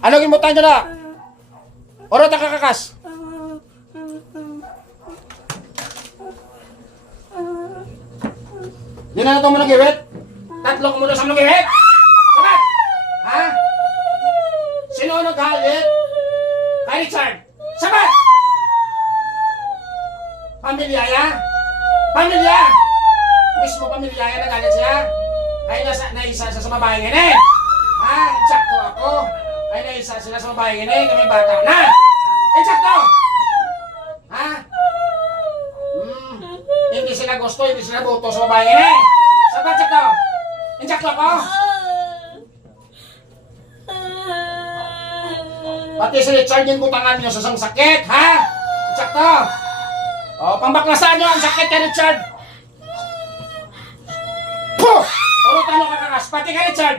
Ano gimutan nyo na? Oro ta kakakas. Di na na ito mo nag-iwit? Tatlo ko muna sa nag-iwit? Sabat! Ha? Sino naghalit? Kay Richard. Sabat! Pamilya ya? Pamilya! Mismo pamilya ya nagalit siya? Kaya nasa, naisa sa babae ngayon eh. Ha? Eksakto ako. Kaya naisa sila sa babae ngayon eh. Kami bata na. Eksakto! Ha? Hmm. Hindi sila gusto, hindi sila buto sa babae ngayon eh. Sabat, eksakto! Eksakto ako! Pati si Richard yung butangan niyo sa isang sakit, ha? Eksakto! O, pambaklasan niyo ang sakit kay Richard! Puh! Puro talo ka kakas, pati ka Richard!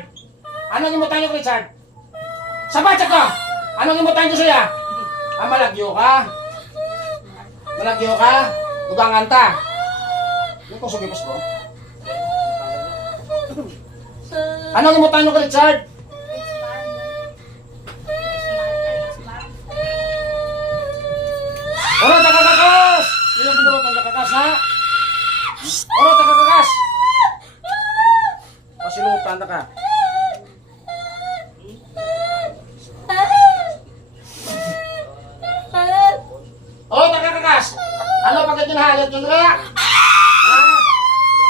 Anong imutan niyo kay Richard? Sabat ko! Anong imutan niyo siya? Ah, malagyo ka? Malagyo ka? Dugangan ta? Hindi ko sugipos ko. Anong imutan niyo kay Richard? Oro ta kakakas! Yung pinurot ng kakakas ha? Oro ta kakakas! Pasilutan ta ka. Oro ta kakakas! Ano pagka ginahalit yung raya? Ha?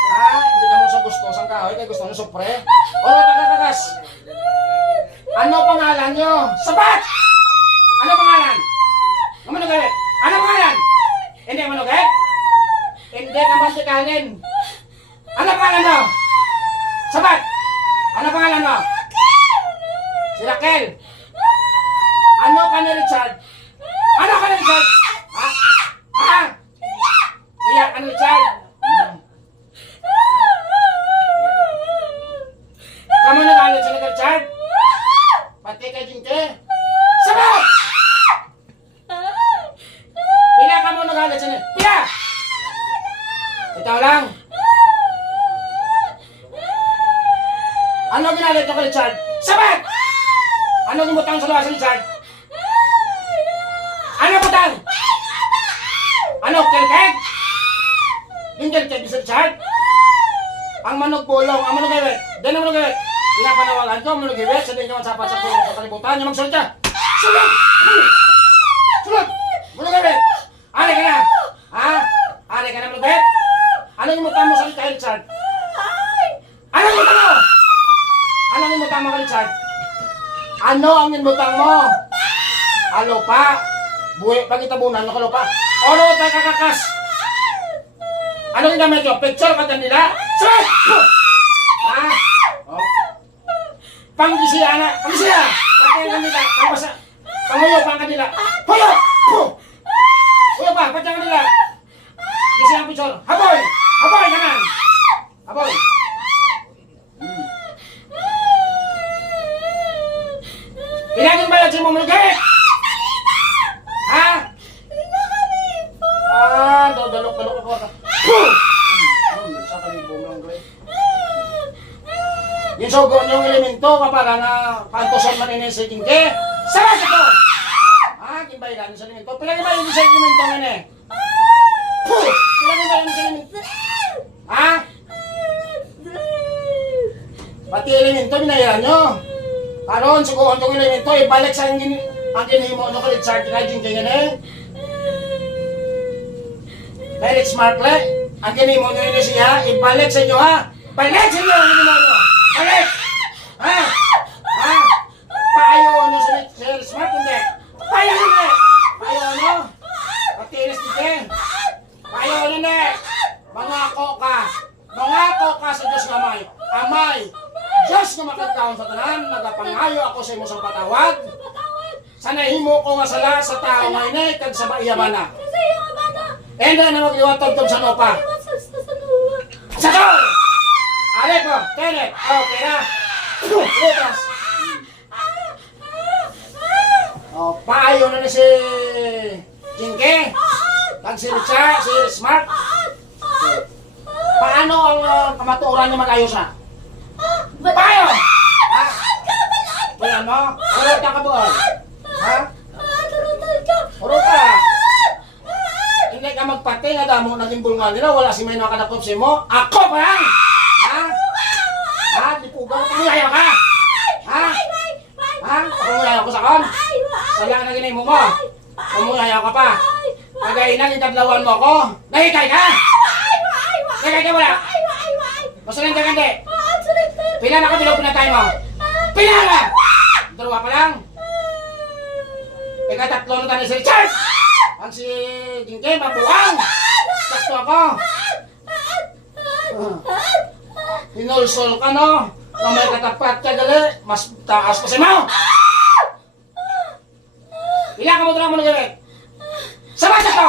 Ha? Hindi ka mo sa gusto sang kahoy, kaya gusto nyo supre? Oro ta kakakas! Ano pangalan nyo? Sabat! Ano pangalan? Ano manugay? Ano pangalan? Hindi manugay? Hindi ka mantikanin. Ano pangalan mo? Sabat! Ano pangalan mo? Si Raquel. Ano ka ni Richard? Ano ka ni Richard? Ha? Ha? Iyak ka ni Richard? Kamu nagalit sa ni Richard? Pati kay Jinke? Sabat! Nagalit sa ni? Pila! Ikaw lang. Ano ginalit nyo kay Richard? Sabat! Ano gumutang sa luwa sa Richard? Ano butang? Ano, kelkeg? Yung kelkeg sa Richard? Ang manok bulong, ang manok gawit. Di na manok gawit. Pinapanawagan ko, manok gawit. Sa din ka masapat sa puno sa kalibutan. Yung magsulit ka. Sulit! Sulit! Manok gawit! Ari ka na! Ha? Ari ka na manok gawit? Ano yung mutang mo sa kay Richard? Ano yung mutang mo? Mo kay Richard? Ano ang inutang mo? Alo pa? Buhay pa kita bunan, ano ka pa? Oro kakakas? Ano yung gamit nyo? Picture ka nila? Sir! Ha? Oh. Panggisiya na! Panggisiya! Patay ka nila! Pangpasa! Panguyo pa ka nila! Huyo! Puh! Huyo pa! Patay ka nila! Gisiya ang picture! Haboy! Haboy naman! Haboy! Ilagin ba yan si Mumul Gayet? Ha? Ah, dodalok-dalok ako. Hmm, sa kalibo mo ang Gayet. Yung sogon yung elemento kapara na pantosan man ini sa tingke. Sara sa ko! Ah, kimbailan sa elemento. Pilagin ba yung sa elemento nga? Puh! Pilagin ba yung sa elemento? Ha? Pati elemento binayran nyo. Karon suguhon yung elemento ibalik sa ang gin ang Richard kay Jinky nga eh. Kay Rich Markle, ang ginhimo nyo ini siya, ibalik sa inyo ha. Balik sa inyo ang ginhimo nyo. Balik! Ha? Ha? Paayo nyo sa sa Rich Mark hindi. Paayo hindi. Paayo nyo. Patilis dito. Paayo nyo hindi. Mangako ka. Mangako ka sa Diyos nga may. Amay. Diyos nga makagkaon sa tanan, nagapangayo ako sa imo sa patawad. Sa nahimo ko nga sala sa tao nga inay, kag sa maiyaman na. Then, na magliwatog tog sa nopa. Sa to! Ale po, Kenneth, okay na. Bukas. Oh, paayo na ni si Jinke. Kag si Richard, si Smart. Paano ang uh, kamatuoran niya mag-ayos na? Paano? Ha? Wala pangalan mo? Urota ka boy. Ha? Ah, turutan ka! Urota. Hindi ka magpati nga damo naging bulngan nila. Wala si may nakadakop si mo. Ako pa! Ha? Ha? Lipugaw ka. Kumuyayaw ka! Ha? Ha? Kumuyayaw ko sa kon? Wala ka na ginay mo. Kumuyayaw ka pa. Kagay na, itablawan mo ako. Nahikay ka! Nahikay ka wala! Masalan ka hindi. Pila na ka bilog pinatay mo. Pila na! Dalawa pa lang. Ika tatlo na tayo si Richard! Ang si Jinky, mabuang! Sakto ako! Hinulsol ka no? Kung may katapat ka gali, mas taas pa si mo! Ila ka mo dala mo na gali! Sabay sa to!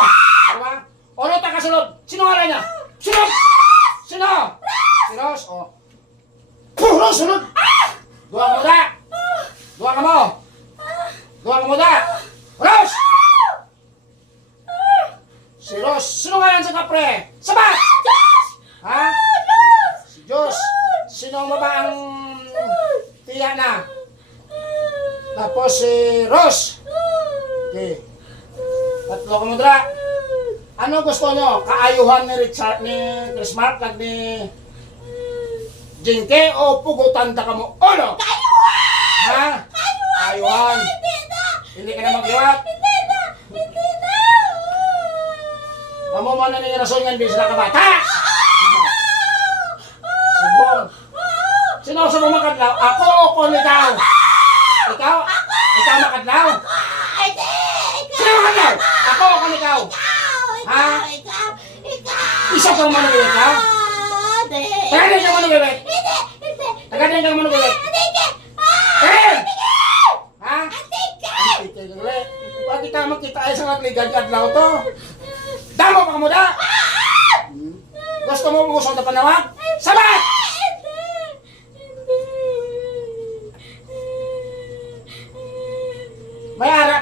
Diba? Ono ta kasunod? Sino nga niya? Sunod! Sino? Si Ros, o. Puh, Ros, sunod! Dua ka mo da! Dua ka mo! Dua ka mo da! Ros! Si Ros, sino nga yan sa kapre? Sabat! Ha? Si Diyos! Sino mo ba ang tiya na? Tapos si Ros! Okay. Tatlo ka mo dra. Ano gusto nyo? Kaayuhan ni Richard ni Chris Mark kag ni Jinke o pugutan ta ka mo? Ulo! Ha? Ayuhan! Hindi ka na magliwat? Amo man na ni rason nga hindi sila kabata! Subong! Sino sa mga makadlaw? Ako o ko ikaw? Ikaw? Ikaw makadlaw? Sino makadlaw? Ako o ko ikaw? Ha? Isa kang manuliwit ha? Tagalan kang manuliwit? Tagalan kang manuliwit? Eh! Ha? Ang tikay ng le. Huwag kita makita ay sa nagligad adlaw to. Damo pa mo da! Hmm? Gusto mo musong na panawag? Sabat!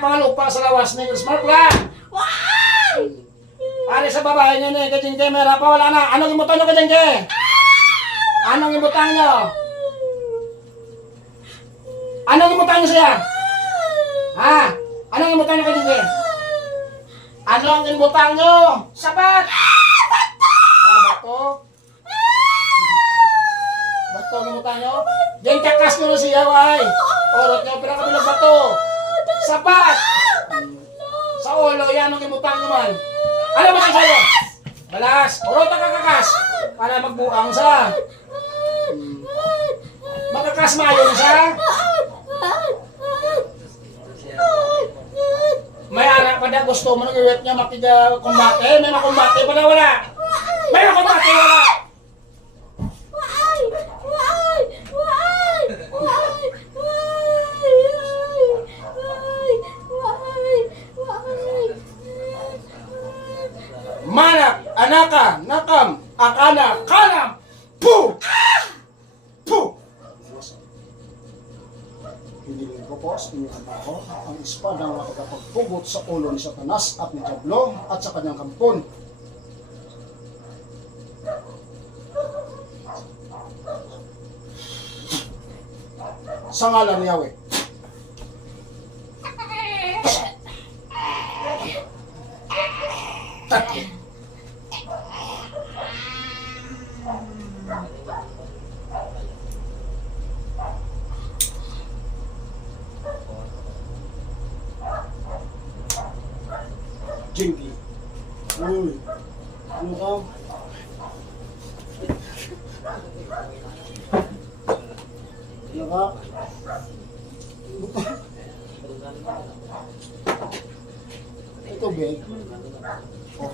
Nga lupa sa lawas ni Smart lang. Pare sa babae niya ni Kajingke, may ara pa wala na. Anong imutan nyo Kajingke? Anong imutan nyo? Anong imutan nyo siya? Ha? Anong imutan nyo Kajingke? Anong imutan nyo? Sabat! Ah, bato? Bato ang imutan nyo? Diyan kakas na siya, way. Orot nyo, pinakabilang bato. Sabat! Sa ulo, yan ang imutan nyo man. Alam mo sa'yo? Balas! Orot ang kakakas! Para magbuang sa. Makakas mayo na siya. May anak pa na gusto mo nang iwet niya makiga kumbate. May makumbate pa na wala. May makumbate wala. Hindi rin ko po sa inyong trabaho ang espada na makapagpugot sa ulo ni Satanas at ni Diablo at sa kanyang kampon. Sa ngalan ni Yahweh. Tatlo. Jinky. Uy. Ano ka? Ano ka? Ito, babe. Oh.